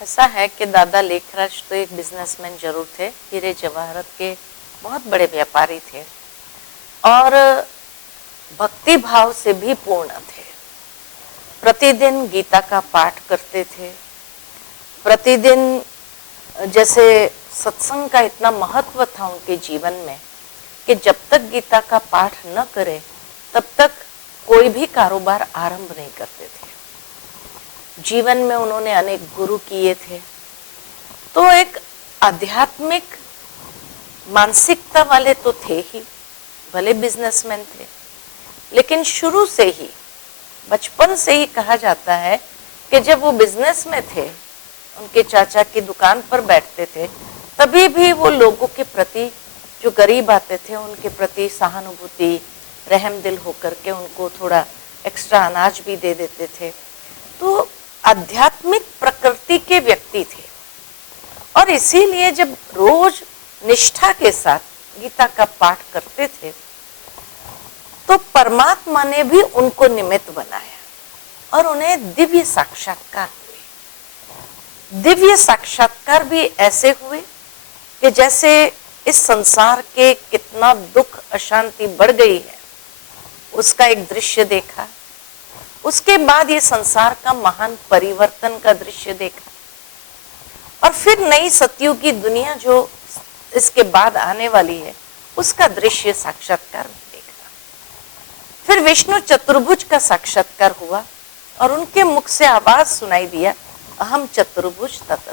ऐसा है कि दादा लेखराज तो एक बिजनेसमैन जरूर थे, हीरे जवाहरात के बहुत बड़े व्यापारी थे और भक्ति भाव से भी पूर्ण थे। प्रतिदिन गीता का पाठ करते थे। प्रतिदिन जैसे सत्संग का इतना महत्व था उनके जीवन में कि जब तक गीता का पाठ न करे तब तक कोई भी कारोबार आरंभ नहीं करते थे। जीवन में उन्होंने अनेक गुरु किए थे, तो एक आध्यात्मिक मानसिकता वाले तो थे ही, भले बिजनेसमैन थे, लेकिन शुरू से ही बचपन से ही कहा जाता है कि जब वो बिजनेस में थे, उनके चाचा की दुकान पर बैठते थे, तभी भी वो लोगों के प्रति, जो गरीब आते थे उनके प्रति सहानुभूति, रहम दिल होकर के उनको थोड़ा एक्स्ट्रा अनाज भी दे देते थे। तो आध्यात्मिक प्रकृति के व्यक्ति थे और इसीलिए जब रोज निष्ठा के साथ गीता का पाठ करते थे तो परमात्मा ने भी उनको निमित्त बनाया और उन्हें दिव्य साक्षात्कार हुए। दिव्य साक्षात्कार भी ऐसे हुए कि जैसे इस संसार के कितना दुख अशांति बढ़ गई है उसका एक दृश्य देखा। उसके बाद ये संसार का महान परिवर्तन का दृश्य देखा और फिर नई सतयुग की दुनिया जो इसके बाद आने वाली है उसका दृश्य साक्षात्कार में देखा। फिर विष्णु चतुर्भुज का साक्षात्कार हुआ और उनके मुख से आवाज सुनाई दिया, अहम चतुर्भुज तत्त्व,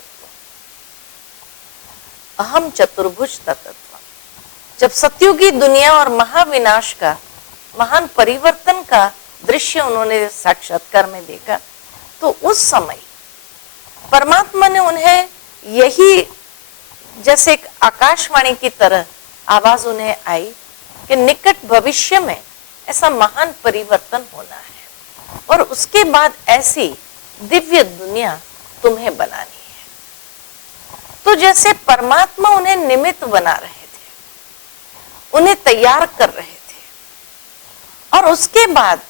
अहम चतुर्भुज तत्त्व। जब सतयुगी दुनिया और महाविनाश का, महान परिवर्तन का दृश्य उन्होंने साक्षात्कार में देखा, तो उस समय परमात्मा ने उन्हें यही जैसे एक आकाशवाणी की तरह आवाज उन्हें आई कि निकट भविष्य में ऐसा महान परिवर्तन होना है और उसके बाद ऐसी दिव्य दुनिया तुम्हें बनानी है। तो जैसे परमात्मा उन्हें निमित्त बना रहे थे, उन्हें तैयार कर रहे थे और उसके बाद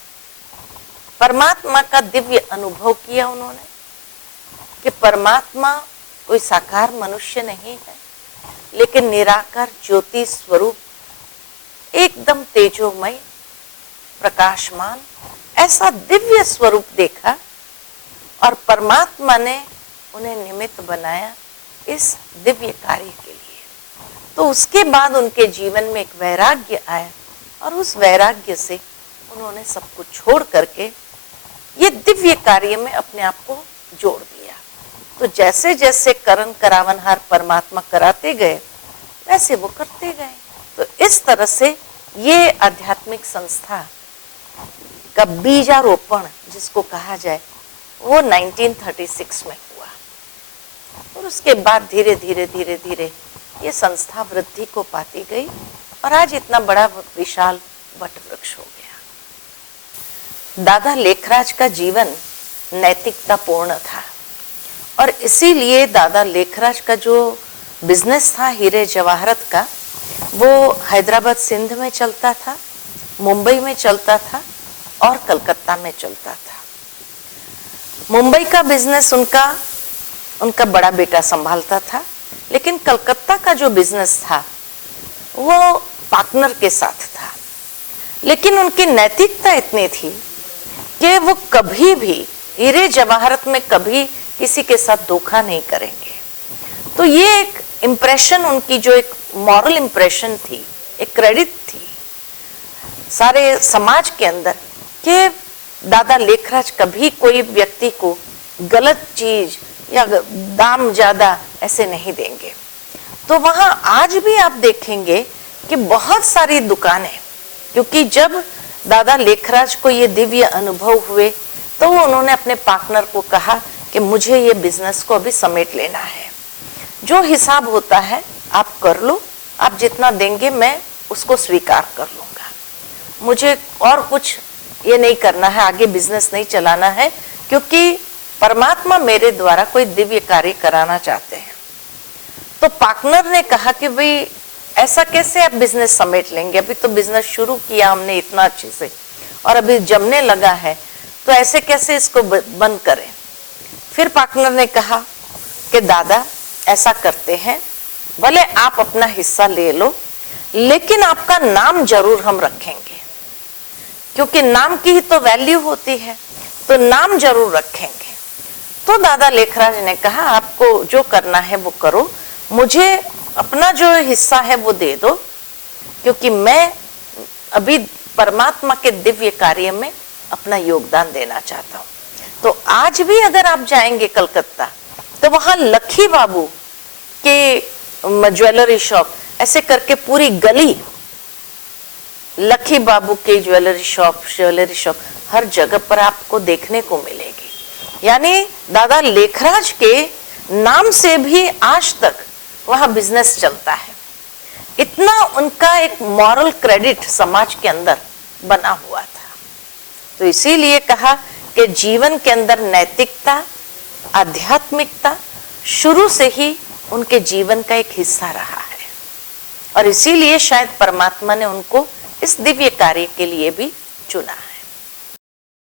परमात्मा का दिव्य अनुभव किया उन्होंने कि परमात्मा कोई साकार मनुष्य नहीं है, लेकिन निराकार ज्योति स्वरूप, एकदम तेजोमय, प्रकाशमान, ऐसा दिव्य स्वरूप देखा और परमात्मा ने उन्हें निमित्त बनाया इस दिव्य कार्य के लिए। तो उसके बाद उनके जीवन में एक वैराग्य आया और उस वैराग्य से उन्होंने सब कुछ छोड़ करके ये दिव्य कार्य में अपने आप को जोड़ दिया। तो जैसे जैसे करण करावनहार परमात्मा कराते गए वैसे वो करते गए। तो इस तरह से ये आध्यात्मिक संस्था का बीजारोपण जिसको कहा जाए वो 1936 में हुआ और उसके बाद धीरे धीरे धीरे धीरे ये संस्था वृद्धि को पाती गई और आज इतना बड़ा विशाल वट वृक्ष हो गया। दादा लेखराज का जीवन नैतिकता पूर्ण था और इसीलिए दादा लेखराज का जो बिजनेस था हीरे जवाहरात का, वो हैदराबाद सिंध में चलता था, मुंबई में चलता था और कलकत्ता में चलता था। मुंबई का बिजनेस उनका बड़ा बेटा संभालता था, लेकिन कलकत्ता का जो बिजनेस था वो पार्टनर के साथ था। लेकिन उनकी नैतिकता इतनी थी कि वो कभी भी हीरे जवाहरात में कभी किसी के साथ धोखा नहीं करेंगे। तो ये एक इम्प्रेशन, उनकी जो एक मॉरल इम्प्रेशन थी, एक क्रेडिट थी सारे समाज के अंदर कि दादा लेखराज कभी कोई व्यक्ति को गलत चीज या दाम ज्यादा ऐसे नहीं देंगे। तो वहां आज भी आप देखेंगे कि बहुत सारी दुकानें, क्योंकि जब दादा लेखराज को ये दिव्य अनुभव हुए तो उन्होंने अपने पार्टनर को कहा कि मुझे ये बिजनेस को अभी समेट लेना है, जो हिसाब होता है आप कर लो, आप जितना देंगे मैं उसको स्वीकार कर लूंगा, मुझे और कुछ ये नहीं करना है, आगे बिजनेस नहीं चलाना है, क्योंकि परमात्मा मेरे द्वारा कोई दिव्य कार्य कराना चाहते हैं। तो पार्टनर ने कहा कि भाई ऐसा कैसे आप बिजनेस समेट लेंगे, अभी तो बिजनेस शुरू किया हमने इतना अच्छे से और अभी जमने लगा है, तो ऐसे कैसे इसको बंद करें। फिर पार्टनर ने कहा कि दादा ऐसा करते हैं, भले आप अपना हिस्सा ले लो, लेकिन आपका नाम जरूर हम रखेंगे, क्योंकि नाम की ही तो वैल्यू होती है, तो नाम जरूर रखेंगे। तो दादा लेखराज ने कहा आपको जो करना है वो करो, मुझे अपना जो हिस्सा है वो दे दो, क्योंकि मैं अभी परमात्मा के दिव्य कार्य में अपना योगदान देना चाहता हूं। तो आज भी अगर आप जाएंगे कलकत्ता तो वहां लखी बाबू के ज्वेलरी शॉप, ऐसे करके पूरी गली लखी बाबू के ज्वेलरी शॉप हर जगह पर आपको देखने को मिलेगी। यानी दादा लेखराज के नाम से भी आज तक वहां बिजनेस चलता है। इतना उनका एक मॉरल क्रेडिट समाज के अंदर बना हुआ था। तो इसीलिए कहा कि जीवन के अंदर नैतिकता, आध्यात्मिकता शुरू से ही उनके जीवन का एक हिस्सा रहा है, और इसीलिए शायद परमात्मा ने उनको इस दिव्य कार्य के लिए भी चुना है।